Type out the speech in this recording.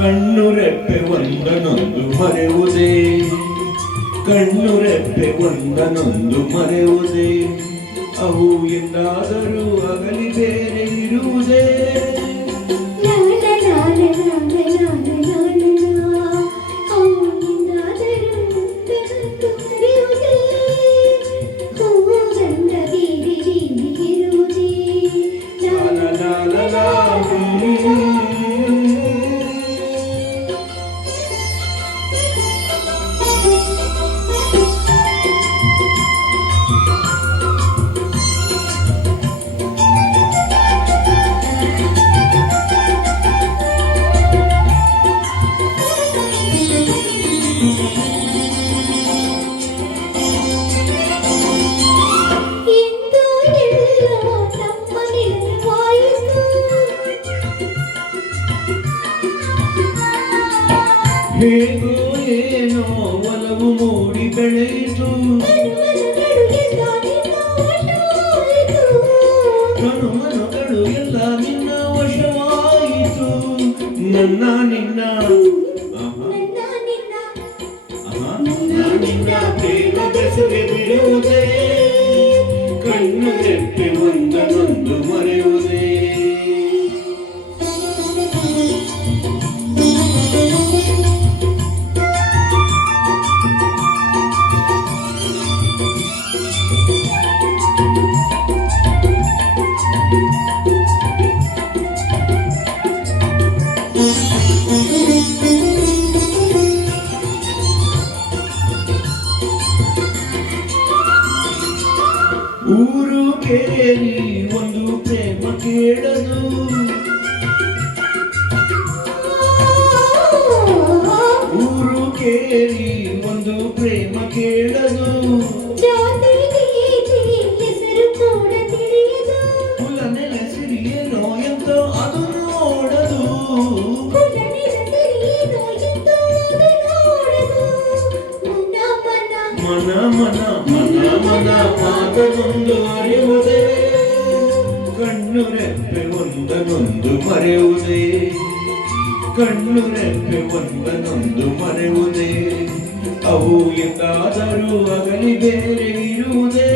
ಕಣ್ಣುರೆಪ್ಪೆ ಒಂದನೊಂದು ಮರೆಯುವುದೇ, ಕಣ್ಣುರೆಪ್ಪೆ ಒಂದನೊಂದು ಮರೆಯುವುದೇ, ಅವು ಎಂದಾದರೂ ಅಗಲಿ ಬೇರೆ ಇರುವುದೇ. ಹೇಗೋ ಏನೋ ಒಲವು ಮೂಡಿ ಬೆಳೆಯಿತು, ಕಣುಮನಗಳು ಎಲ್ಲ ನಿನ್ನ ವಶವಾಯಿತು. ನನ್ನ ನಿನ್ನ ನಿನ್ನ ಪ್ರೇಮ ಬೆಸುಗೆ ಬಿಡುವುದೇ, ಕಣ್ಣು ತೆಪ್ಪೆ ಒಂದನೊಂದು ಮರೆಯುವುದೇ. ಊರು ಕೇಳಿ ಒಂದು ಪ್ರೇಮ ಕೇಳದು, ಊರು ಕೇಳಿ ಒಂದು ಪ್ರೇಮ ಕೇಳದು, ಕುಲ ನೆಲೆಸಿರಿಯೇನೋ ಎಂತೋ ಅದು ನೋಡದು, ಮನ ಮನ ಮನ ಮನ ಮಾತನೊಂದು ಅರಿಯುವುದೇ, ಕಣ್ಣುರೆಪ್ಪೆ ಒಂದನೊಂದು ಮರೆಯುವುದೇ, ಕಣ್ಣುರೆಪ್ಪೆ ಒಂದನೊಂದು ಮರೆಯುವುದೇ, ಅವು ಎಂದಾದರೂ ಅಗಲಿ ಬೇರೆ ಇರುವುದೇ.